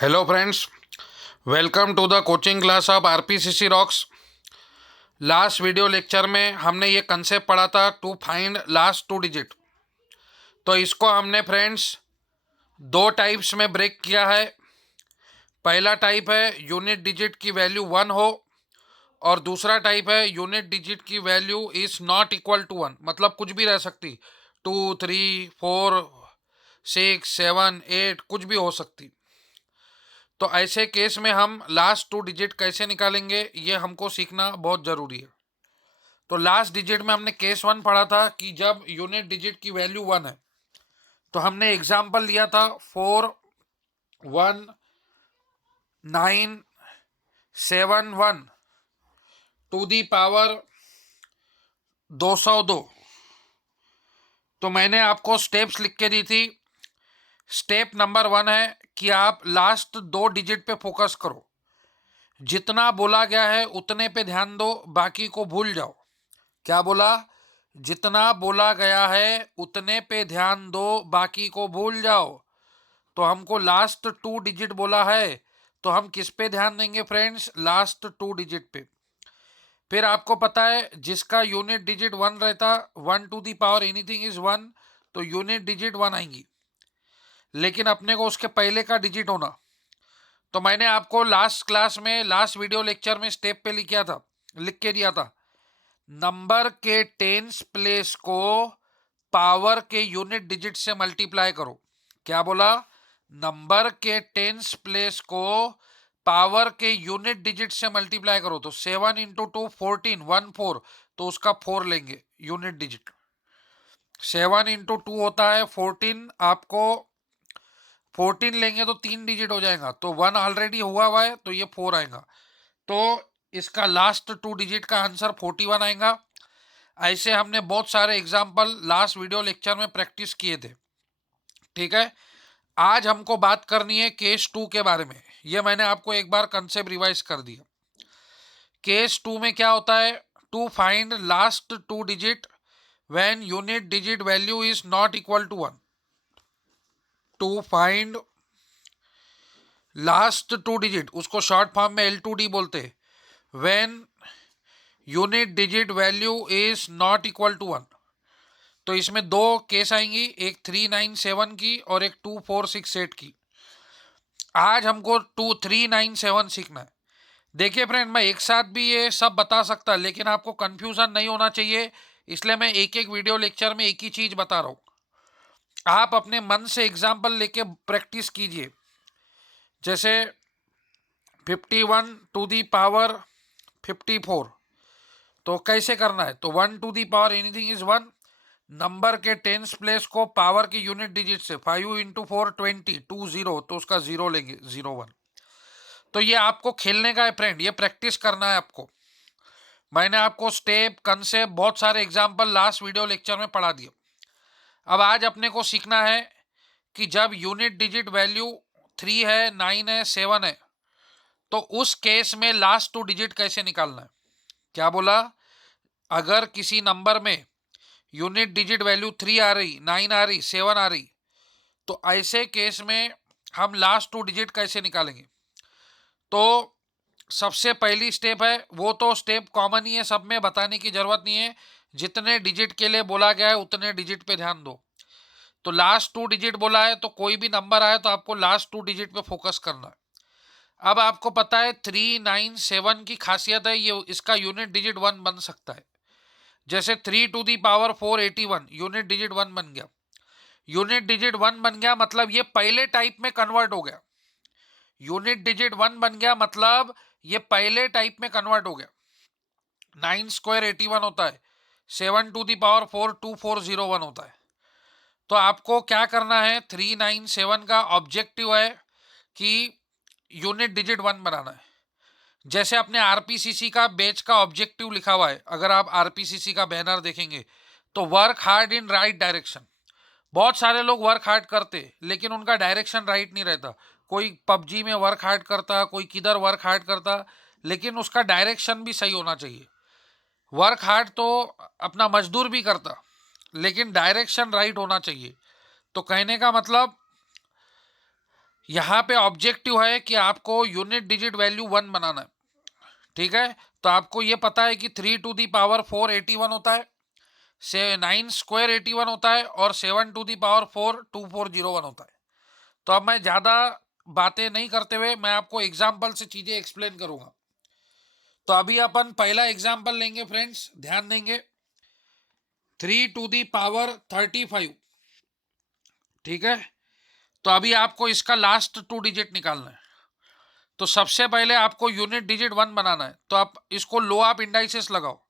Hello friends, welcome to the coaching class of RPCC rocks. Last video lecture में हमने ये concept पढ़ा था to find last two digit. तो इसको हमने फ्रेंड्स दो टाइप्स में ब्रेक किया है। पहला टाइप है यूनिट डिजिट की वैल्यू 1 हो, और दूसरा टाइप है यूनिट डिजिट की value is not equal to 1, मतलब कुछ भी रह सकती, 2, 3, 4, 6, 7, 8 कुछ भी हो सकती। तो ऐसे केस में हम लास्ट टू डिजिट कैसे निकालेंगे, ये हमको सीखना बहुत ज़रूरी है। तो लास्ट डिजिट में हमने केस 1 पढ़ा था कि जब यूनिट डिजिट की वैल्यू 1 है, तो हमने एग्जाम्पल लिया था 4197 टू दी पावर 202। तो मैंने आपको स्टेप्स लिख के दी थी। स्टेप नंबर 1 है कि आप लास्ट दो डिजिट पे फोकस करो, जितना बोला गया है उतने पे ध्यान दो, बाकी को भूल जाओ। क्या बोला? जितना बोला गया है उतने पे ध्यान दो, बाकी को भूल जाओ। तो हमको लास्ट टू डिजिट बोला है, तो हम किस पे ध्यान देंगे फ्रेंड्स? लास्ट टू डिजिट पे। फिर आपको पता है जिसका यूनिट डिजिट 1 रहता, 1 to the power anything is 1, तो यूनिट डिजिट 1 आएंगी। लेकिन अपने को उसके पहले का डिजिट होना। तो मैंने आपको लास्ट क्लास में, लास्ट वीडियो लेक्चर में स्टेप पे लिख के दिया था, नंबर के टेंस प्लेस को पावर के यूनिट डिजिट से मल्टीप्लाई करो। क्या बोला? नंबर के टेंस प्लेस को पावर के यूनिट डिजिट से मल्टीप्लाई करो। तो 7 इंटू 2 14, 1 4, तो उसका 4 लेंगे यूनिट डिजिट। 7 इंटू 2 होता है 14, आपको 14 लेंगे तो 3 डिजिट हो जाएगा, तो 1 ऑलरेडी हुआ है, तो ये 4 आएगा। तो इसका लास्ट टू डिजिट का आंसर 41 आएगा। ऐसे हमने बहुत सारे एग्जाम्पल लास्ट वीडियो लेक्चर में प्रैक्टिस किए थे। ठीक है, आज हमको बात करनी है केस 2 के बारे में। ये मैंने आपको एक बार कंसेप्ट रिवाइज कर दिया। केस 2 में क्या होता है? To find last two digit when unit digit value is not equal to 1। To find last two digit, उसको शॉर्ट फॉर्म में L2D बोलते हैं, when unit digit value is not equal to 1। तो इसमें दो केस आएंगी, एक 397 की और एक 2468 की। आज हमको 2397 सीखना है। देखिए फ्रेंड, मैं एक साथ भी ये सब बता सकता, लेकिन आपको कंफ्यूजन नहीं होना चाहिए, इसलिए मैं एक एक वीडियो लेक्चर में एक ही चीज बता रहा हूं। आप अपने मन से एग्जाम्पल लेके प्रैक्टिस कीजिए। जैसे 51 टू दी पावर 54, तो कैसे करना है? तो 1 to the power anything is 1, number के टेंस प्लेस को पावर की यूनिट डिजिट से 5 इंटू 4 20, 20, तो उसका 0 लेंगे, 01। तो ये आपको खेलने का है फ्रेंड, ये प्रैक्टिस करना है आपको। मैंने आपको स्टेप, कंसेप्ट, बहुत सारे एग्जाम्पल लास्ट वीडियो लेक्चर में पढ़ा दिए। अब आज अपने को सीखना है कि जब यूनिट डिजिट वैल्यू 3 है, 9 है, 7 है, तो उस केस में लास्ट टू डिजिट कैसे निकालना है। क्या बोला? अगर किसी नंबर में यूनिट डिजिट वैल्यू 3 आ रही, 9 आ रही, 7 आ रही, तो ऐसे केस में हम लास्ट टू डिजिट कैसे निकालेंगे? तो सबसे पहली स्टेप है, वो तो स्टेप कॉमन ही है, सब में बताने की जरूरत नहीं है। जितने डिजिट के लिए बोला गया है उतने डिजिट पे ध्यान दो। तो लास्ट टू डिजिट बोला है, तो कोई भी नंबर आए तो आपको लास्ट टू डिजिट पे फोकस करना है। अब आपको पता है 397 की खासियत है, ये इसका यूनिट डिजिट 1 बन सकता है। जैसे 3 to the power 481, unit digit 1 बन गया। यूनिट डिजिट 1 बन गया मतलब ये पहले टाइप में कन्वर्ट हो गया। यूनिट डिजिट 1 बन गया मतलब ये पहले टाइप में कन्वर्ट हो गया। 9 स्क्वायर 81 होता है, 7 टू दी पावर 4 2401 होता है। तो आपको क्या करना है? 397 का ऑब्जेक्टिव है कि यूनिट डिजिट 1 बनाना है। जैसे अपने आरपीसीसी का बैच का ऑब्जेक्टिव लिखा हुआ है, अगर आप आरपीसीसी का बैनर देखेंगे तो work hard in right direction. बहुत सारे लोग वर्क हार्ड करते, लेकिन उनका डायरेक्शन राइट नहीं रहता। कोई पबजी में वर्क हार्ड करता, कोई किधर वर्क हार्ड करता, लेकिन उसका डायरेक्शन भी सही होना चाहिए। वर्क हार्ड तो अपना मजदूर भी करता, लेकिन डायरेक्शन राइट होना चाहिए। तो कहने का मतलब यहाँ पे ऑब्जेक्टिव है कि आपको यूनिट डिजिट वैल्यू 1 बनाना है, ठीक है। तो आपको ये पता है कि 3 to the power 4 81 होता है, 9 स्क्वायर 81 होता है, और 7 to the power 4 2401 होता है। तो अब मैं ज़्यादा बातें नहीं करते हुए मैं आपको एग्जाम्पल से चीज़ें एक्सप्लेन करूँगा। तो अभी अपन पहला एग्जाम्पल लेंगे फ्रेंड्स, ध्यान देंगे। 3 to the power 35, ठीक है। तो अभी आपको इसका लास्ट 2 डिजिट निकालना है। तो सबसे पहले आपको यूनिट डिजिट 1 बनाना है, तो आप इसको लो आप इंडाइसेस लगाओ,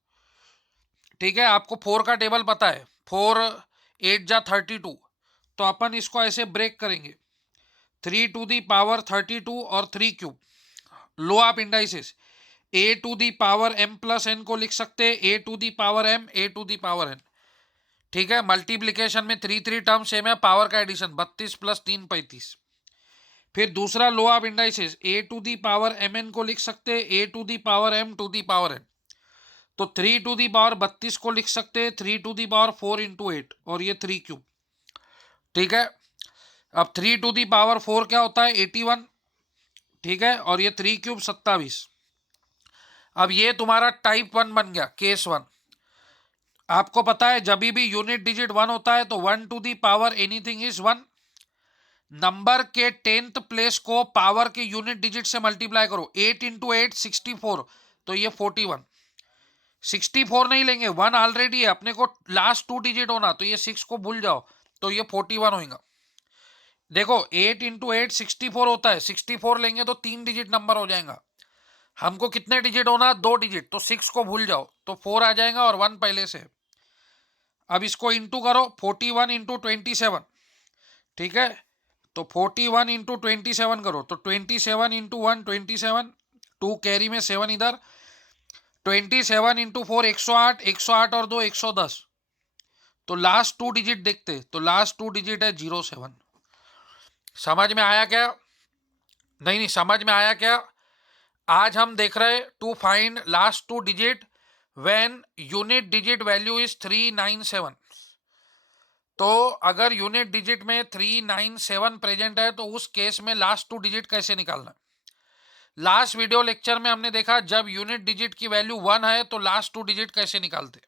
ठीक है। आपको 4 का टेबल पता है, 4 8 जा 32। तो अपन इसको ऐसे ब्रेक करेंगे, 3 to the power 32 और 3 क्यूब। लो आप indices, a to the power m+n को लिख सकते हैं a to the power m a to the power n, ठीक है। मल्टीप्लीकेशन में 3 टर्म सेम है, पावर का एडिशन 32 + 3 35। फिर दूसरा लो आप indices a to the power mn को लिख सकते हैं a to the power m to the power n। तो 3 to the power 32 को लिख सकते हैं 3 to the power 4 × 8, और ये 3 क्यूब, ठीक है। अब 3 to the power 4 क्या होता है 81, ठीक है, और ये 3 क्यूब 27। अब ये तुम्हारा टाइप 1 बन गया, केस 1। आपको पता है जब भी यूनिट डिजिट 1 होता है तो 1 to the power anything is 1। Number के 10th प्लेस को पावर के यूनिट डिजिट से मल्टीप्लाई करो, 8 × 8 64, तो ये 41। 64 नहीं लेंगे, 1 ऑलरेडी है, अपने को लास्ट 2 डिजिट होना, तो ये 6 को भूल जाओ, तो ये 41 होगा। देखो 8 × 8 64 होता है, 64 लेंगे तो 3 डिजिट नंबर हो जाएगा। हमको कितने डिजिट होना, 2 डिजिट, तो 6 को भूल जाओ, तो 4 आ जाएगा और 1 पहले से। अब इसको इंटू करो, 41 × 27, ठीक है। तो 41 × 27 करो, तो 27 × 1 27, 2 कैरी में 7 इधर, 27 × 4 108, 108 और 2 110। तो लास्ट 2 डिजिट देखते, तो लास्ट 2 डिजिट है 07। समझ में आया क्या? नहीं समझ में आया क्या? आज हम देख रहे to find last 2 digit when unit digit value is 397। तो अगर यूनिट डिजिट में 397 प्रेजेंट है तो उस केस में लास्ट 2 डिजिट कैसे निकालना? लास्ट वीडियो लेक्चर में हमने देखा जब यूनिट डिजिट की वैल्यू 1 है तो लास्ट 2 डिजिट कैसे निकालते।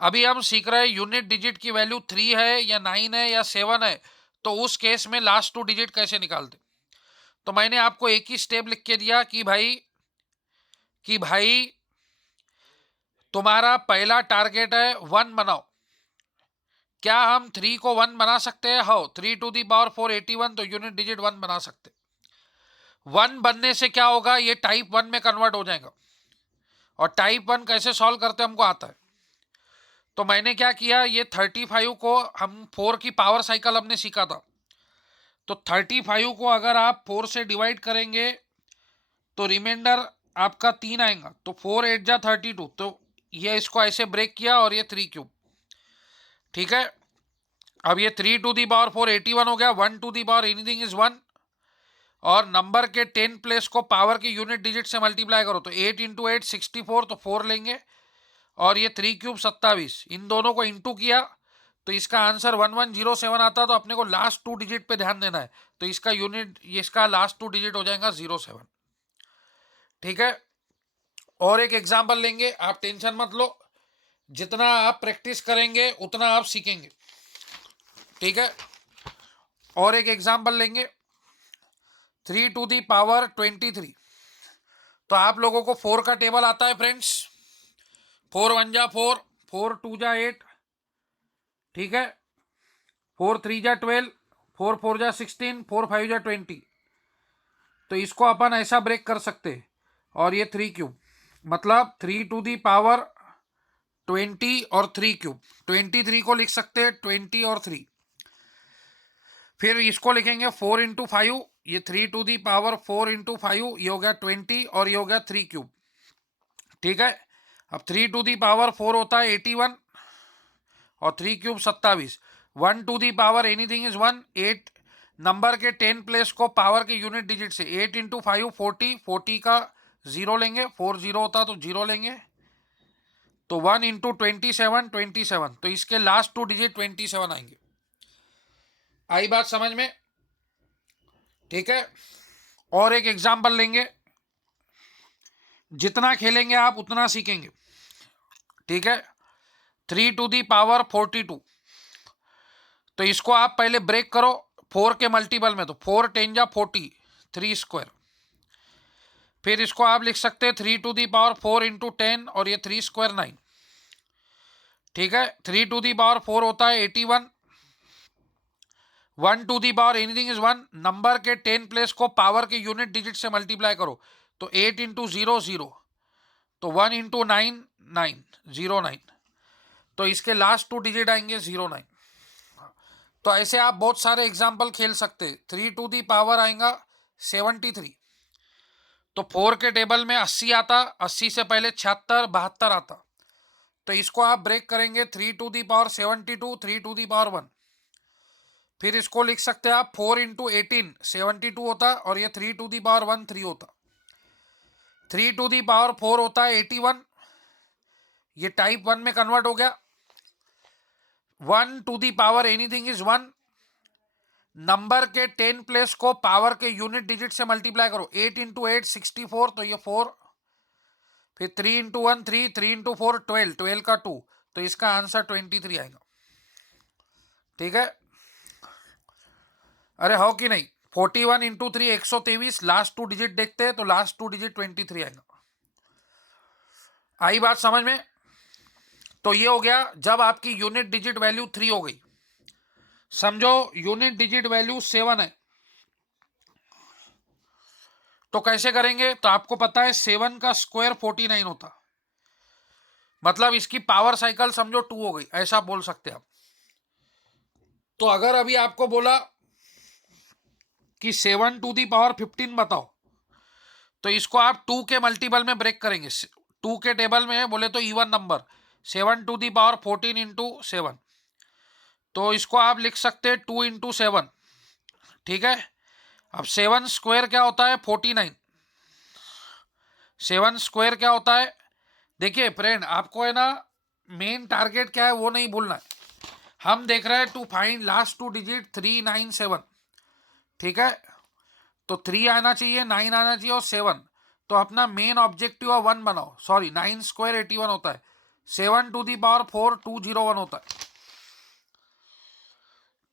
अभी हम सीख रहे हैं यूनिट डिजिट की वैल्यू 3 है या 9 है या 7 है, तो उस केस में लास्ट 2 डिजिट कैसे निकालते। तो मैंने आपको एक ही स्टेप लिख के दिया कि भाई तुम्हारा पहला टारगेट है 1 बनाओ। क्या हम 3 को 1 बना सकते हैं? हाँ, 3 to the power 4 81, तो यूनिट डिजिट 1 बना सकते। 1 बनने से क्या होगा, ये टाइप 1 में कन्वर्ट हो जाएगा। और टाइप 1 कैसे सॉल्व करते हमको आता है। तो मैंने क्या किया, ये 35 को हम 4 की पावर साइकिल हमने सीखा था, तो 35 को अगर आप 4 से डिवाइड करेंगे तो रिमाइंडर आपका 3 आएगा, तो 4 8 जा 32। तो ये इसको ऐसे ब्रेक किया और ये 3 क्यूब, ठीक है। अब ये 3 to the power 4 81 हो गया, 1 to the power anything is 1, और नंबर के 10 प्लेस को पावर के यूनिट डिजिट से मल्टीप्लाई करो, तो 8 × 8 64, तो 4 लेंगे, और ये 3 क्यूब 27, इन दोनों को इंटू किया तो इसका आंसर 1107 आता। तो अपने को लास्ट 2 डिजिट पे ध्यान देना है, तो इसका यूनिट, इसका लास्ट 2 डिजिट हो जाएगा 07, ठीक है। और एक एग्जांपल लेंगे, आप टेंशन मत लो, जितना आप प्रैक्टिस करेंगे उतना आप सीखेंगे, ठीक है। और एक एग्जांपल लेंगे 3 to the power 23। तो आप लोगों को 4 का टेबल आता है फ्रेंड्स, 4 1 जा 4, 4 2 जा 8, ठीक है, 4 3 जा 12, 4 4 जा 16, 4 5 जा 20। तो इसको अपन ऐसा ब्रेक कर सकते हैं, और ये 3 क्यूब, मतलब 3 to the power 20 और 3 क्यूब, 23 को लिख सकते हैं 20 और 3। फिर इसको लिखेंगे 4 × 5, ये 3 to the power 4 × 5, ये हो गया 20 और ये हो गया 3 क्यूब, ठीक है। अब 3 to the power 4 होता है 81 और 3 cube 27, 1 to the power anything is 1, 8 number के 10 प्लेस को पावर के यूनिट डिजिट से 8 × 5 40, 40 का 0 लेंगे, 4 0 होता तो 0 लेंगे, तो 1 × 27 27, तो इसके लास्ट 2 डिजिट 27 आएंगे। आई बात समझ में? ठीक है, और एक एग्जाम्पल लेंगे, जितना खेलेंगे आप उतना सीखेंगे। ठीक है, 3⁴42, तो इसको आप पहले ब्रेक करो 4 के मल्टीपल में, तो 4 10 जा 40, 3 स्क्वायर। फिर इसको आप लिख सकते हैं 3⁴ इंटू 10, और ये 3 स्क्वायर 9। ठीक है, 3⁴ होता है 81, 1⁴ एनीथिंग इज 1, नंबर के 10 प्लेस को पावर के यूनिट डिजिट से मल्टीप्लाई करो, तो 8 इंटू 0 0, तो 1 इंटू 9 9, 09, तो इसके लास्ट 2 डिजिट आएंगे 09। तो ऐसे आप बहुत सारे एग्जाम्पल खेल सकते। 3⁴ आएगा 73, तो 4 के टेबल में 80 आता, 80 से पहले 76 72 आता, तो इसको आप ब्रेक करेंगे 3⁴72, 3⁴1। फिर इसको लिख सकते हैं आप 4 इंटू 18, 72 होता, और ये 3⁴1 3 होता, 3⁴4 होता है 81, ये टाइप 1 में कन्वर्ट हो गया। 1⁴ एनीथिंग इज 1, नंबर के 10 प्लेस को पावर के यूनिट डिजिट से मल्टीप्लाई करो, 8 इंटू 8 64, तो ये 4, फिर 3 इंटू 1 3, 3 इंटू 4 12, 12 का 2, तो इसका आंसर 23 आएगा। ठीक है, अरे हो कि नहीं, 41 इंटू 3 123, लास्ट 2 डिजिट देखते हैं, तो लास्ट 2 डिजिट 23 आएगा। आई बात समझ में? तो ये हो गया जब आपकी यूनिट डिजिट वैल्यू 3 हो गई। समझो यूनिट डिजिट वैल्यू 7 है, तो कैसे करेंगे? तो आपको पता है 7 का स्क्वायर 49 होता, मतलब इसकी पावर साइकिल समझो 2 हो गई, ऐसा बोल सकते हैं आप। तो अगर अभी आपको बोला कि 7⁴15 बताओ, तो इसको आप 2 के मल्टीपल में ब्रेक करेंगे। 2 के टेबल में बोले तो इवन नंबर 7⁴14 इंटू 7, तो इसको आप लिख सकते हैं 2 इंटू 7। ठीक है, अब 7 स्क्वायर क्या होता है 49, 7 स्क्वायर क्या होता है? देखिए फ्रेंड, आपको है ना मेन टारगेट क्या है वो नहीं भूलना है। हम देख रहे हैं टू फाइंड लास्ट 2 डिजिट 397। ठीक है, तो 3 आना चाहिए, 9 आना चाहिए और 7, तो अपना मेन ऑब्जेक्टिव 1 बनाओ। सॉरी, 9 स्क्वायर 81 होता है, 7⁴ 201 होता है,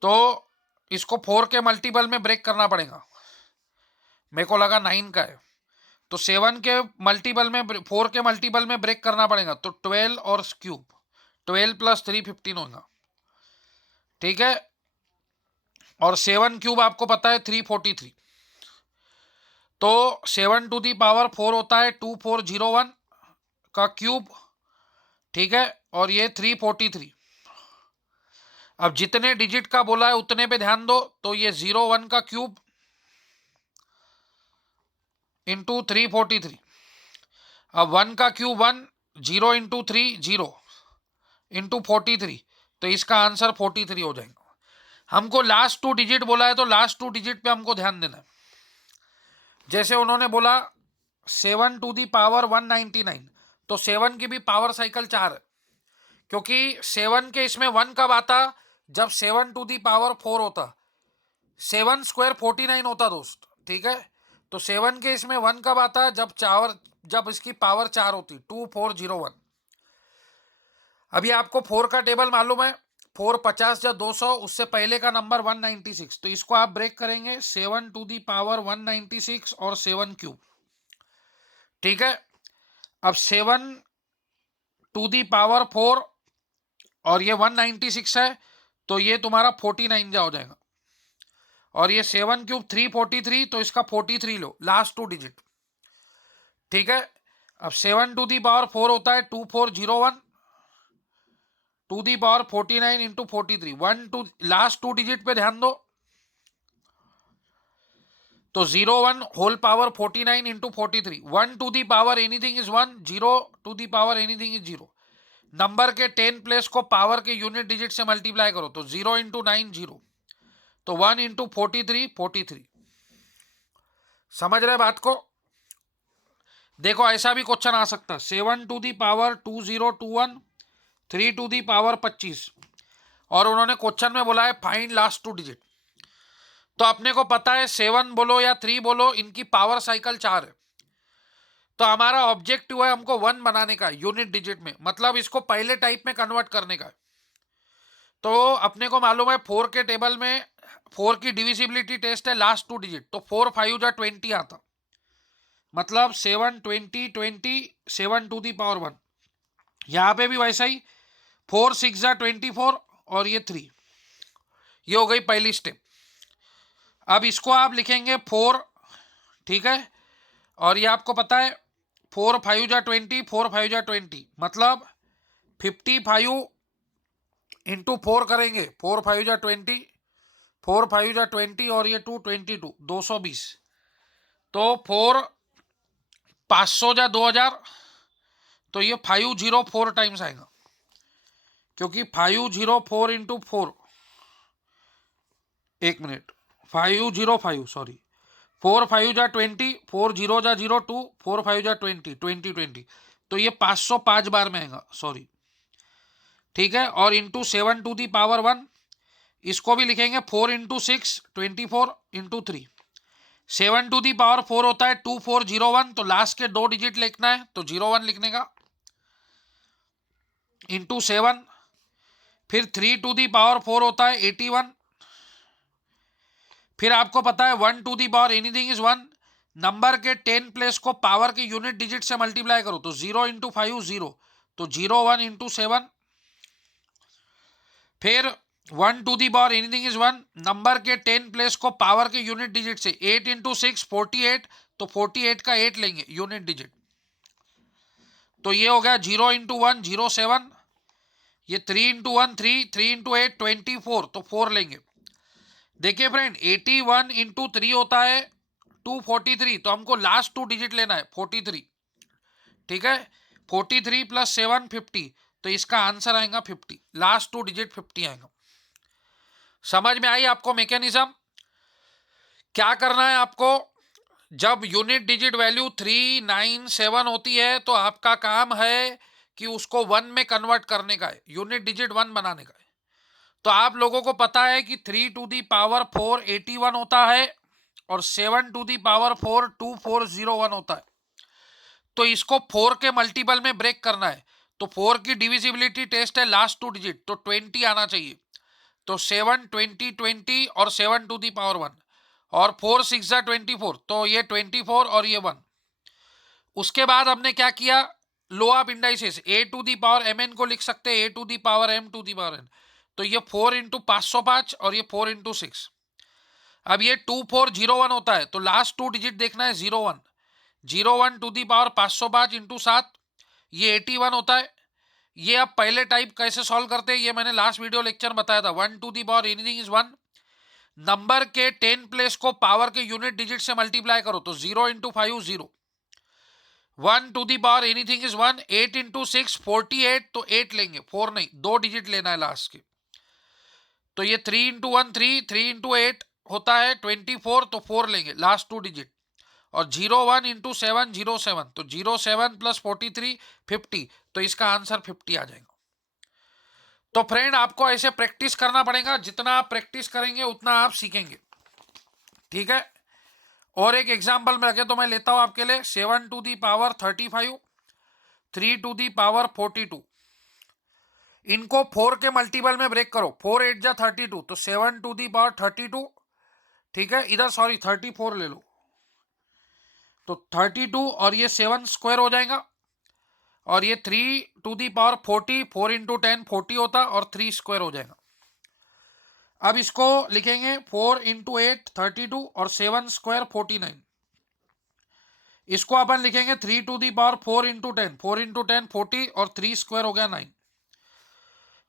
तो इसको 4 के मल्टीपल में ब्रेक करना पड़ेगा। मेरे को लगा 9 का है, तो 7 के मल्टीपल में 4 के मल्टीपल में ब्रेक करना पड़ेगा, तो 12 और क्यूब, 12 प्लस 3 15 होगा। ठीक है, और 7 क्यूब आपको पता है 343, तो 7⁴ होता है 2401 का क्यूब। ठीक है, और ये 343। अब जितने डिजिट का बोला है उतने पे ध्यान दो, तो ये 01 का क्यूब इंटू 343। अब 1 का क्यूब 1, 0 इंटू 3 0 इंटू 43, तो इसका आंसर 43 हो जाएगा। हमको लास्ट 2 डिजिट बोला है, तो लास्ट 2 डिजिट पे हमको ध्यान देना है। जैसे उन्होंने बोला 7⁴199, तो 7 की भी पावर साइकिल 4 है, क्योंकि 7 के इसमें 1 कब आता? जब 7⁴ होता, 7 स्क्वायर 49 होता दोस्त। ठीक है, तो 7 के इसमें 1 कब आता? जब इसकी पावर 4 होती, 2401। अभी आपको 4 का टेबल मालूम है, 4 50 या 200, उससे पहले का नंबर 196, तो इसको आप ब्रेक करेंगे 7⁴196 और 7 क्यूब। ठीक है, अब 7⁴ और ये 196 है, तो ये तुम्हारा 49 जा हो जाएगा, और ये 7 क्यूब 343, तो इसका 43 लो, लास्ट 2 डिजिट। ठीक है, अब 7⁴ होता है 2401, 2⁴49 इंटू 43, 1 2 लास्ट 2 डिजिट पे ध्यान दो, तो 01 whole power 49 into 43, 1⁴ anything is 1, 0⁴ anything is 0, number के 10 प्लेस को पावर के यूनिट डिजिट से मल्टीप्लाई करो, तो 0 इंटू 9 0, तो 1 इंटू 43 43। समझ रहे बात को? देखो ऐसा भी क्वेश्चन आ सकता है, 7⁴2021 3⁴ 25, और उन्होंने क्वेश्चन में बोला है फाइंड लास्ट 2 डिजिट, तो अपने को पता है 7 बोलो या 3 बोलो, इनकी पावर साइकिल 4 है। तो हमारा ऑब्जेक्टिव है हमको 1 बनाने का यूनिट डिजिट में, मतलब इसको पहले टाइप में कन्वर्ट करने का। तो अपने को मालूम है 4 के टेबल में 4 की डिविजिबिलिटी टेस्ट है लास्ट 2 डिजिट, तो 4 5 जा 20 आता, मतलब 7 20 20 7 टू दी पावर 1। यहां पे भी वैसा ही 4 6 जा 24 और ये 3। ये हो गई पहली स्टेप। अब इसको आप लिखेंगे 4, ठीक है, और ये आपको पता है 4 5 जा 20 4 5 जा 20, मतलब 55 इंटू 4 करेंगे, 4 5 जा 20 4 5 जा 20 और ये 2 22 220, तो 4 500 जा 2000, तो ये 504 टाइम्स आएगा, क्योंकि 504 इंटू 4, 1 मिनट, 505 सॉरी, 4 5 जा 20 4 0 जा 0 2 4 5 जा 20 20 20, तो ये 505 बार में आएगा, सॉरी, ठीक है। और इंटू 7 टू दी पावर 1, इसको भी लिखेंगे 4 into 6 24 into 3, 7 to the power 4 होता है 2401, तो लास्ट के 2 डिजिट लिखना है, तो 01 लिखने का, इंटू 7, फिर 3 टू दी पावर 4 होता है 81, फिर आपको पता है 1 to the power anything is 1, number के 10 प्लेस को पावर के यूनिट डिजिट से मल्टीप्लाई करो, तो 0 इंटू 5 0, तो 01 इंटू 7, फिर 1 to the power anything is 1, number के 10 प्लेस को पावर के यूनिट डिजिट से 8 इंटू 6 48, तो 48 का 8 लेंगे यूनिट डिजिट, तो ये हो गया 0 इंटू 1 07, ये 3 इंटू 1 3 3 इंटू 8 24, तो 4 लेंगे। देखिए फ्रेंड 81 इंटू 3 होता है 243, तो हमको लास्ट 2 डिजिट लेना है 43, ठीक है, 43 प्लस 7 50, तो इसका आंसर आएगा 50, लास्ट 2 डिजिट 50 आएगा। समझ में आई आपको मैकेनिज्म? क्या करना है आपको, जब यूनिट डिजिट वैल्यू 3 9 7 होती है तो आपका काम है कि उसको 1 में कन्वर्ट करने का है, यूनिट डिजिट 1 बनाने का है। तो आप लोगों को पता है कि 3 टू दी पावर 4 81 होता है और 7 टू दी पावर 4 2401 होता है। तो इसको 4 के मल्टीपल में ब्रेक करना है, तो 4 की डिविजिबिलिटी टेस्ट है लास्ट 2 डिजिट, तो 20 आना चाहिए, तो 7 20 20 और 7 टू दी पावर 1, और 4 6 जा 24, तो ये 24 और ये 1। उसके बाद हमने क्या किया, law of indices, a to the power M N को लिख सकते हैं a to the power M to the power N, तो ये 4 इंटू 505 और ये 4 इंटू 6। अब ये 2401 होता है, तो लास्ट 2 डिजिट देखना है 01, 01 टू दी पावर 505 इंटू 7, ये 81 होता है। ये अब पहले टाइप कैसे सॉल्व करते हैं ये मैंने लास्ट वीडियो लेक्चर बताया था, 1 to the power anything is 1, number के 10 प्लेस को पावर के यूनिट डिजिट से मल्टीप्लाई करो, तो 0 into 5 0, 1 to the power anything is 1, 8 into 6 48, तो 8 लेंगे, 4 नहीं, 2 डिजिट लेना है लास्ट के, तो ये 3 इंटू 1 3 3 इंटू 8 होता है 24, तो 4 लेंगे लास्ट 2 डिजिट, और 01 इंटू 7 07, तो 07 प्लस 43 50, तो इसका आंसर 50 आ जाएगा। तो फ्रेंड आपको ऐसे प्रैक्टिस करना पड़ेगा, जितना आप प्रैक्टिस करेंगे उतना आप सीखेंगे, ठीक है। और एक एग्जांपल में रखे तो मैं लेता हूं आपके लिए 7 to the power 35 3 to the power 42, इनको 4 के मल्टीपल में ब्रेक करो, 4 8 जा 32, तो 7 टू दी पावर 32, ठीक है, इधर सॉरी 34 ले लो, तो 32 और ये 7 स्क्वायर हो जाएगा, और ये 3 टू दी पावर 40, 4 इंटू 10 40 होता, और 3 स्क्वायर हो जाएगा। अब इसको लिखेंगे 4 इंटू 8 32 और 7 स्क्वायर 49, इसको अपन लिखेंगे 3 to the power 4 into 10 4 into 10 40 और 3 स्क्वायर हो गया 9,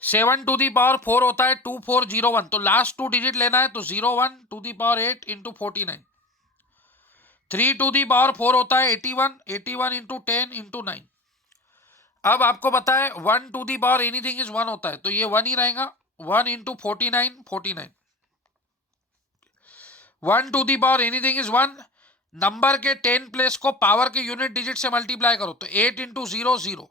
7 टू दी पावर 4 होता है 2401, तो लास्ट 2 डिजिट लेना है, तो 01 to the power 8 into 49, 3 to the power 4 होता है 81 81 इंटू 10 इंटू 9। अब आपको पता है 1 to the power anything is 1 होता है, तो ये 1 ही रहेगा, 1 into 49 49, 1 to the power anything is 1, number के 10 प्लेस को पावर के यूनिट डिजिट से मल्टीप्लाई करो, तो 8 इंटू 0 0,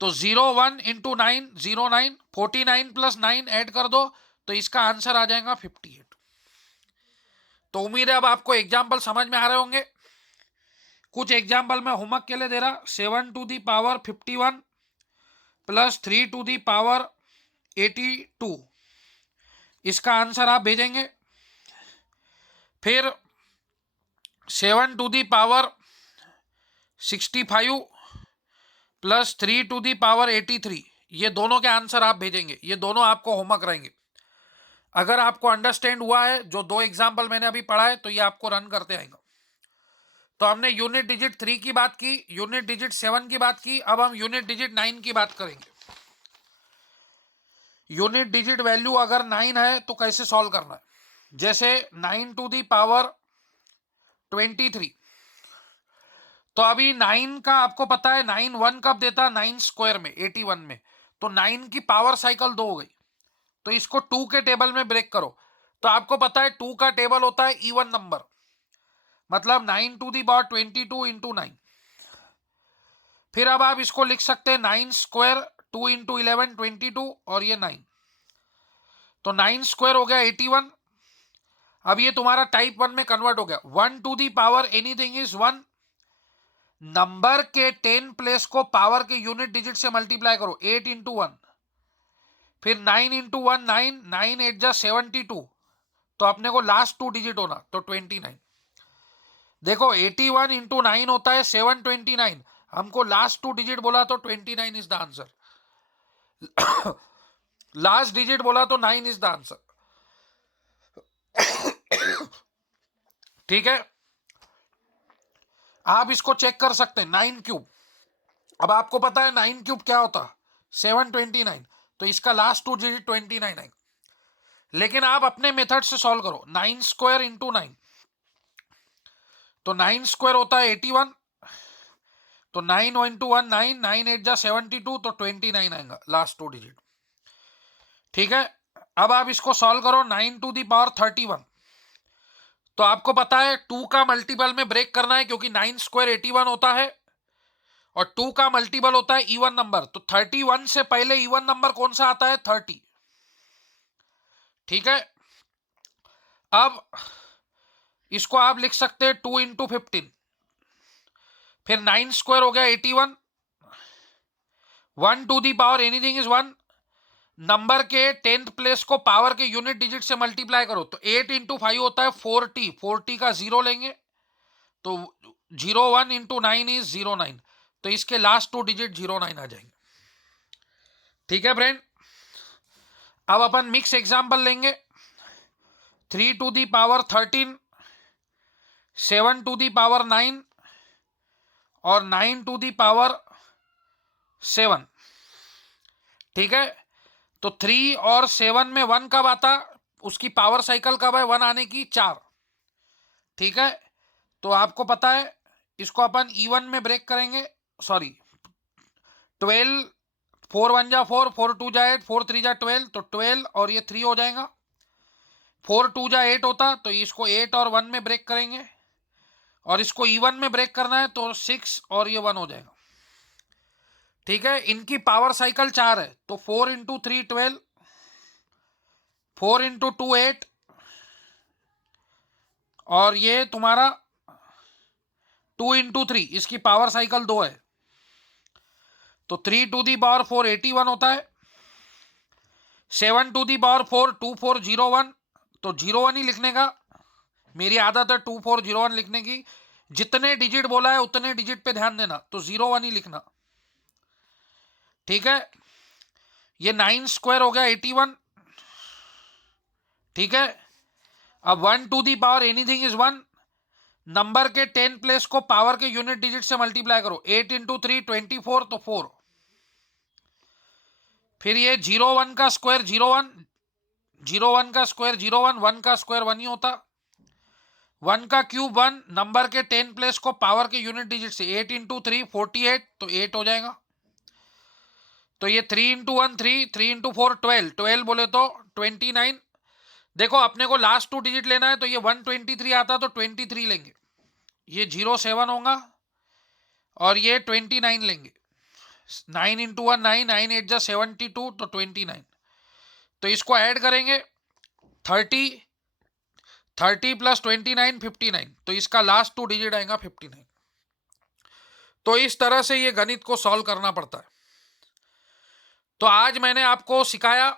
तो 01 इंटू 9 09, 49 प्लस 9 ऐड कर दो, तो इसका आंसर आ जाएगा 58। तो उम्मीद है अब आपको एग्जाम्पल समझ में आ रहे होंगे। कुछ एग्जाम्पल मैं होमवर्क के लिए दे रहा। 7 to the power 51 plus 3 to the power 82, इसका आंसर आप भेजेंगे। फिर 7 to the power 65 plus 3 to the power 83, ये दोनों के आंसर आप भेजेंगे। ये दोनों आपको होमवर्क रहेंगे। अगर आपको अंडरस्टैंड हुआ है जो दो एग्जाम्पल मैंने अभी पढ़ा है, तो ये आपको रन करते आएगा। तो हमने यूनिट डिजिट 3 की बात की, यूनिट डिजिट 7 की बात की, अब हम यूनिट डिजिट 9 की बात करेंगे। यूनिट डिजिट वैल्यू अगर 9 है तो कैसे सॉल्व करना है। जैसे 9 टू दी पावर 23, तो अभी 9 का आपको पता है 9 1 कब देता है, 9 स्क्वायर में 81 में, तो 9 की पावर साइकिल 2 हो गई। तो इसको 2 के टेबल में ब्रेक करो, तो आपको पता है 2 का टेबल होता है इवन नंबर, मतलब 9 टू दी पावर 22 इंटू 9। फिर अब आप इसको लिख सकते हैं 9 स्क्वायर 2 इंटू 11 22 और ये 9, तो 9 स्क्वायर हो गया 81। अब ये तुम्हारा टाइप 1 में कन्वर्ट हो गया। 1 to the power anything is 1, number के 10 प्लेस को पावर के यूनिट डिजिट से मल्टीप्लाई करो, 8 इंटू 1, फिर 9 इंटू 1 9, 9 8 जा 72, तो अपने को लास्ट 2 डिजिट होना, तो 29। देखो 81 इंटू 9 होता है 729, हमको लास्ट 2 डिजिट बोला तो 29 is the answer. Last digit बोला तो 9 इज द आंसर। ठीक है, आप इसको चेक कर सकते हैं। 9 क्यूब, अब आपको पता है 9 क्यूब क्या होता है, 729, तो इसका लास्ट 2 डिजिट 29 है। लेकिन आप अपने मेथड से सॉल्व करो। 9 स्क्वायर इंटू 9, तो 9 स्क्वायर होता है 81, तो 9 इंटू 1 9, 9 8 जा 72, तो 29 आएगा लास्ट 2 डिजिट। ठीक है, अब आप इसको सॉल्व करो। 9 टू दी पावर 31, तो आपको पता है 2 का मल्टीपल में ब्रेक करना है, क्योंकि 9 स्क्वायर 81 होता है और 2 का मल्टीपल होता है इवन नंबर, तो 31 से पहले इवन नंबर कौन सा आता है, 30। ठीक है, अब इसको आप लिख सकते हैं 2 इंटू 15, फिर 9 स्क्वायर हो गया 81, 1 to the power anything is 1, number के 10th प्लेस को पावर के यूनिट डिजिट से मल्टीप्लाई करो, तो 8 इंटू 5 होता है 40, 40 का 0 लेंगे, तो 01 इंटू 9 इज 09, तो इसके लास्ट 2 डिजिट 09 आ जाएंगे। ठीक है फ्रेंड, अब अपन मिक्स एग्जांपल लेंगे। 3 to the power 13, 7 to the power 9 और 9 टू दी पावर 7। ठीक है, तो 3 और 7 में 1 कब आता, उसकी पावर साइकिल कब है, 1 आने की 4। ठीक है, तो आपको पता है इसको अपन इवन में ब्रेक करेंगे, सॉरी 12, 4 1 जा 4, 4 2 जा 8, 4 3 जा 12, तो 12 और ये 3 हो जाएगा। 4 2 जा 8 होता, तो इसको 8 और 1 में ब्रेक करेंगे, और इसको इवन में ब्रेक करना है तो 6 और ये 1 हो जाएगा। ठीक है, इनकी पावर साइकिल 4 है, तो 4 इंटू 3 12, 4 इंटू 2 8, और ये तुम्हारा 2 इंटू 3, इसकी पावर साइकिल 2 है, तो 3 टू दी पावर 4 81 होता है। 7 टू दी पावर 4 2401, तो 01 ही लिखने का, मेरी आदत है 2401 लिखने की। जितने डिजिट बोला है उतने डिजिट पे ध्यान देना, तो 01 ही लिखना। ठीक है, ये 9 स्क्वायर हो गया 81। ठीक है, अब 1 to the power anything is 1, number के 10 प्लेस को पावर के यूनिट डिजिट से मल्टीप्लाई करो, 8 इंटू 3 24, तो 4। फिर ये 01 का स्क्वायर 01, 01 का स्क्वायर 01, 1 का स्क्वायर 1 ही होता। 1 का क्यूब 1, नंबर के 10 प्लेस को पावर के यूनिट डिजिट से, 8 इंटू 3 48, तो 8 हो जाएगा। तो ये 3 इंटू 1 3, 3 इंटू 4 12, 12 बोले तो 29। देखो अपने को लास्ट 2 डिजिट लेना है, तो ये 123 आता, तो 23 लेंगे, ये 07 होगा, और ये 29 लेंगे। 9 इंटू 1 9, 9 8 जा 72, तो 29, तो इसको ऐड करेंगे 30, 30 प्लस 29 59, तो इसका लास्ट 2 डिजिट आएगा 59। तो इस तरह से ये गणित को सॉल्व करना पड़ता है। तो आज मैंने आपको सिखाया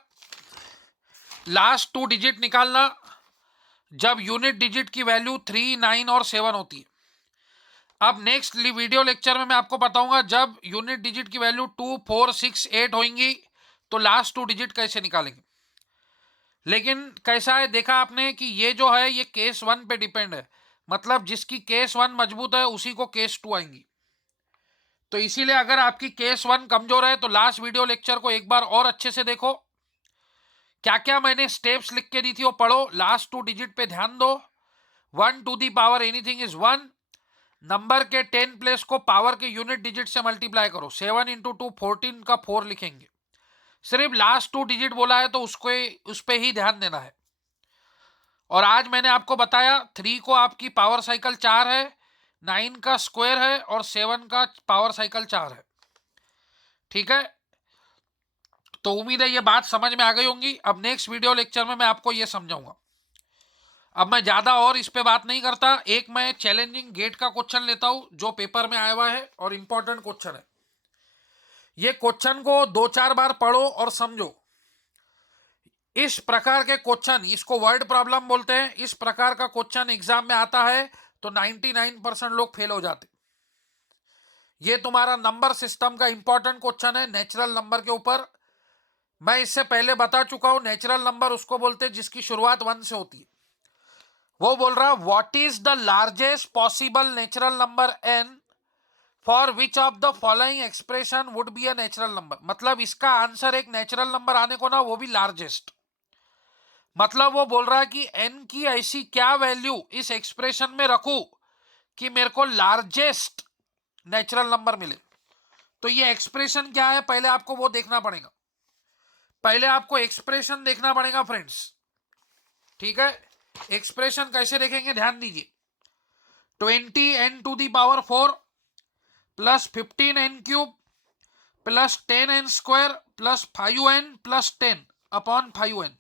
लास्ट 2 डिजिट निकालना जब यूनिट डिजिट की वैल्यू 3, 9 और 7 होती है। अब नेक्स्ट वीडियो लेक्चर में मैं आपको बताऊंगा जब यूनिट डिजिट की वैल्यू 2, 4, 6, 8 होंगी तो लास्ट 2 डिजिट कैसे निकालेंगे। लेकिन कैसा है, देखा आपने कि ये जो है ये केस 1 पे डिपेंड है, मतलब जिसकी केस 1 मजबूत है उसी को केस 2 आएंगी। तो इसीलिए अगर आपकी केस 1 कमजोर है तो लास्ट वीडियो लेक्चर को एक बार और अच्छे से देखो, क्या क्या मैंने स्टेप्स लिख के दी थी वो पढ़ो, लास्ट 2 डिजिट पे ध्यान दो। 1 to the power anything is 1, number के 10 प्लेस को पावर के यूनिट डिजिट से मल्टीप्लाई करो। 7 इंटू 2 14 का 4 लिखेंगे। सिर्फ लास्ट 2 डिजिट बोला है तो उसको उस पर ही ध्यान देना है। और आज मैंने आपको बताया 3 को आपकी पावर साइकिल 4 है, 9 का स्क्वायर है और 7 का पावर साइकिल 4 है। ठीक है, तो उम्मीद है ये बात समझ में आ गई होंगी। अब नेक्स्ट वीडियो लेक्चर में मैं आपको ये समझाऊंगा। अब मैं ज्यादा और इस पे बात नहीं करता, एक मैं चैलेंजिंग गेट का क्वेश्चन लेता हूं जो पेपर में आया हुआ है और इंपॉर्टेंट क्वेश्चन है। ये क्वेश्चन को 2-4 बार पढ़ो और समझो। इस प्रकार के क्वेश्चन, इसको वर्ड प्रॉब्लम बोलते हैं, इस प्रकार का क्वेश्चन एग्जाम में आता है तो 99% लोग फेल हो जाते। ये तुम्हारा नंबर सिस्टम का इंपॉर्टेंट क्वेश्चन है, नेचुरल नंबर के ऊपर। मैं इससे पहले बता चुका हूं, नेचुरल नंबर उसको बोलते हैं जिसकी शुरुआत 1 से होती है। वो बोल रहा what is the largest possible natural number n for which of the following expression would be a natural number. मतलब इसका आंसर एक नेचुरल नंबर आने को ना, वो भी लार्जेस्ट। मतलब वो बोल रहा है कि n की ऐसी क्या वैल्यू इस एक्सप्रेशन में रखूं कि मेरे को लार्जेस्ट नेचुरल नंबर मिले। तो ये एक्सप्रेशन क्या है पहले आपको वो देखना पड़ेगा। पहले आपको एक्सप्रेशन देखना पड़ेगा फ्रेंड्स। ठीक है, एक्सप्रेशन कैसे देखेंगे ध्यान दीजिए। 20n to the power 4 plus 15n cube plus 10n square plus 5n plus 10 upon 5n।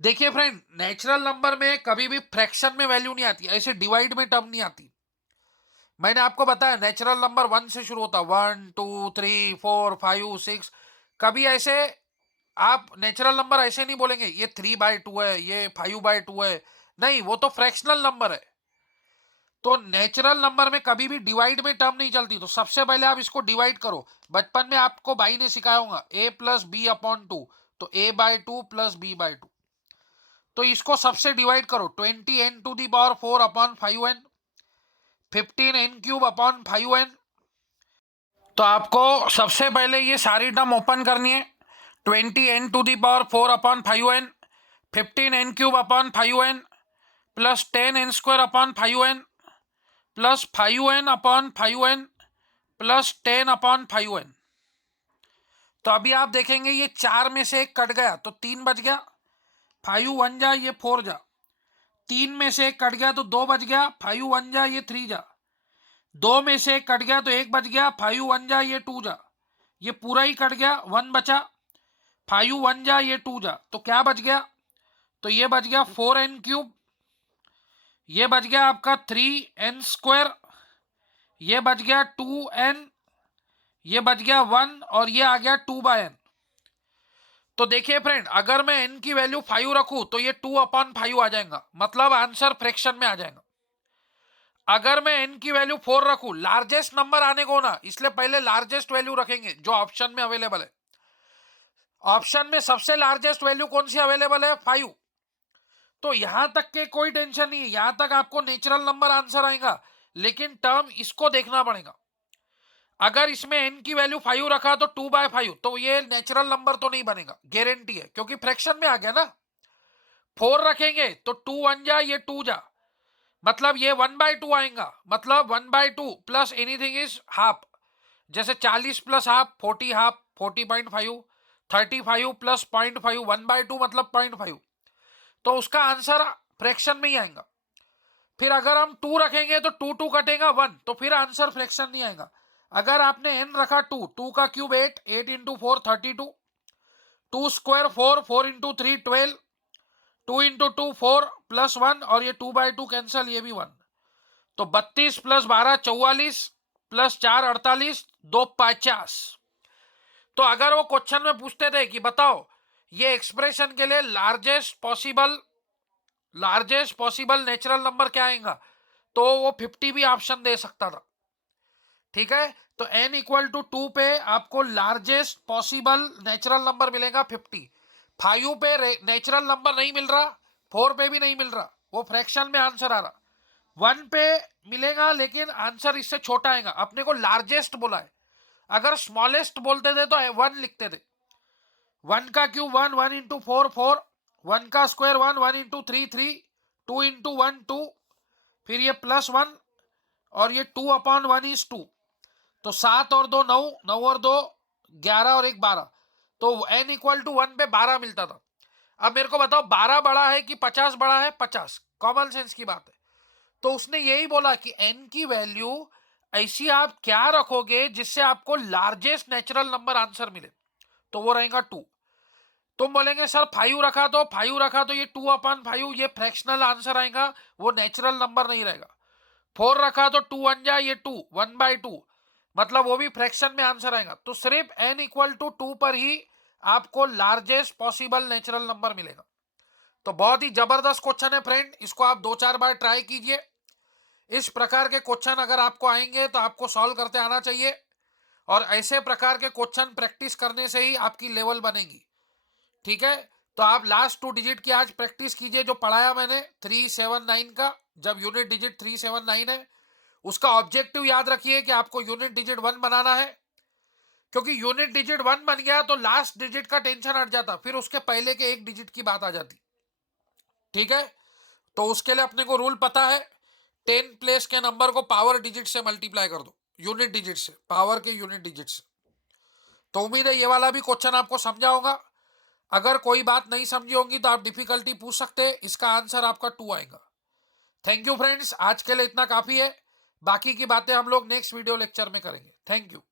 देखिए फ्रेंड, नेचुरल नंबर में कभी भी फ्रैक्शन में वैल्यू नहीं आती, ऐसे डिवाइड में टर्म नहीं आती। मैंने आपको बताया नेचुरल नंबर 1 से शुरू होता, 1 2 3 4 5 6। कभी ऐसे आप नेचुरल नंबर ऐसे नहीं बोलेंगे ये 3/2 है, ये 5/2 है, नहीं, वो तो फ्रैक्शनल नंबर है। तो नेचुरल नंबर में कभी भी डिवाइड में टर्म नहीं चलती। तो सबसे पहले आप इसको डिवाइड करो। बचपन में आपको भाई ने सिखाया होगा a प्लस बी अपॉन 2, तो a/2 प्लस b/2। तो इसको सबसे डिवाइड करो, 20n to the power 4 upon 5n, 15n cube upon 5n। तो आपको सबसे पहले ये सारी टर्म ओपन करनी है। 20n to the power 4 upon 5n, 15n cube upon 5n plus 10n square upon 5n plus 5n upon 5n plus 10 upon 5n। तो अभी आप देखेंगे ये 4 में से एक कट गया तो 3 बच गया, 5 1 जा ये 4 जा, 3 में से एक कट गया तो 2 बच गया, 5 1 जा ये 3 जा, 2 में से एक कट गया तो 1 बच गया, 5 1 जा ये 2 जा, ये पूरा ही कट गया, 1 बचा, 5 1 जा ये 2 जा, तो क्या बच गया, तो ये बच गया 4n क्यूब, ये बच गया आपका 3n स्क्वायर, ये बच गया 2n, ये बच गया 1 और ये आ गया 2/n। तो देखिए फ्रेंड, अगर मैं n की वैल्यू 5 रखूं तो ये 2/5 आ जाएगा, मतलब आंसर फ्रैक्शन में आ जाएगा। अगर मैं n की वैल्यू 4 रखूं, लार्जेस्ट नंबर आने को ना, इसलिए पहले लार्जेस्ट वैल्यू रखेंगे जो ऑप्शन में अवेलेबल है। ऑप्शन में सबसे लार्जेस्ट वैल्यू कौन सी अवेलेबल है, 5। तो यहां तक के कोई टेंशन नहीं है, यहां तक आपको नेचुरल नंबर आंसर आएगा, लेकिन टर्म इसको देखना पड़ेगा। अगर इसमें n की वैल्यू 5 रखा तो 2/5, तो ये नेचुरल नंबर तो नहीं बनेगा, गारंटी है, क्योंकि फ्रैक्शन में आ गया ना। 4 रखेंगे तो 2 1 जा ये 2 जा, मतलब ये 1/2 आएगा, मतलब 1/2 प्लस एनीथिंग इज हाफ। जैसे 40 प्लस हाफ 40, हाफ 40.5, 35 प्लस 0.5, 1/2 मतलब 0.5, तो उसका आंसर फ्रैक्शन में ही आएगा। फिर अगर हम 2 रखेंगे तो 2 2 कटेगा 1, तो फिर आंसर फ्रैक्शन नहीं आएगा। अगर आपने n रखा 2, 2 का cube 8, 8 into 4 32, 2 square 4, 4 into 3 12, 2 into 2 4 plus 1 और ये 2/2 कैंसल, ये भी 1। तो 32 प्लस 12 44 प्लस 4 48 2 50। तो अगर वो क्वेश्चन में पूछते थे कि बताओ ये एक्सप्रेशन के लिए लार्जेस्ट पॉसिबल नेचुरल नंबर क्या आएगा, तो वो 50 भी ऑप्शन दे सकता था। ठीक है, तो n इक्वल टू 2 पे आपको लार्जेस्ट पॉसिबल नेचुरल नंबर मिलेगा 50। 5 पे नेचुरल नंबर नहीं मिल रहा, 4 पे भी नहीं मिल रहा, वो फ्रैक्शन में आंसर आ रहा। 1 पे मिलेगा लेकिन आंसर इससे छोटा आएगा, अपने को लार्जेस्ट बोला है। अगर स्मॉलेस्ट बोलते थे तो 1 लिखते थे। 1 का क्यूब 1, 1 इंटू 4 4, 1 का स्क्वायर 1, 1 इंटू 3 3, 2 इंटू 1 2, फिर ये प्लस 1 और ये 2/1 is 2। तो 7 और 2 9, 9 और 2 11 और 1 12। तो n इक्वल टू 1 पे 12 मिलता था। अब मेरे को बताओ 12 बड़ा है कि 50 बड़ा है? 50। कॉमन सेंस की बात है। तो उसने यही बोला कि n की वैल्यू ऐसी आप क्या रखोगे जिससे आपको लार्जेस्ट नेचुरल नंबर आंसर मिले, तो वो रहेगा 2। तुम बोलेंगे सर 5 रखा तो ये 2/5 ये फ्रैक्शनल आंसर आएगा, वो नेचुरल नंबर नहीं रहेगा। 4 रखा तो 2 1 जा, ये 2 1/2, मतलब वो भी फ्रैक्शन में आंसर आएगा। तो सिर्फ n इक्वल टू 2 पर ही आपको लार्जेस्ट पॉसिबल नेचुरल नंबर मिलेगा। तो बहुत ही जबरदस्त क्वेश्चन है फ्रेंड, इसको आप 2-4 बार ट्राई कीजिए। इस प्रकार के क्वेश्चन अगर आपको आएंगे तो आपको सॉल्व करते आना चाहिए, और ऐसे प्रकार के क्वेश्चन प्रैक्टिस करने से ही आपकी लेवल बनेगी। ठीक है, तो आप लास्ट 2 डिजिट की आज प्रैक्टिस कीजिए जो पढ़ाया मैंने 379 का। जब यूनिट डिजिट 379 है, उसका ऑब्जेक्टिव याद रखिए कि आपको यूनिट डिजिट 1 बनाना है, क्योंकि यूनिट डिजिट 1 बन गया तो लास्ट डिजिट का टेंशन हट जाता, फिर उसके पहले के एक डिजिट की बात आ जाती। ठीक है, तो उसके लिए अपने को रूल पता है, 10 प्लेस के नंबर को पावर डिजिट से मल्टीप्लाई कर दो, यूनिट डिजिट से, पावर के यूनिट डिजिट से। तो उम्मीद है ये वाला भी क्वेश्चन आपको समझा होगा। अगर कोई बात नहीं समझी होगी तो आप डिफिकल्टी पूछ सकते हैं, इसका आंसर आपका 2 आएगा। थैंक यू फ्रेंड्स, आज के लिए इतना काफी है, बाकी की बातें हम लोग नेक्स्ट वीडियो लेक्चर में करेंगे। Thank you.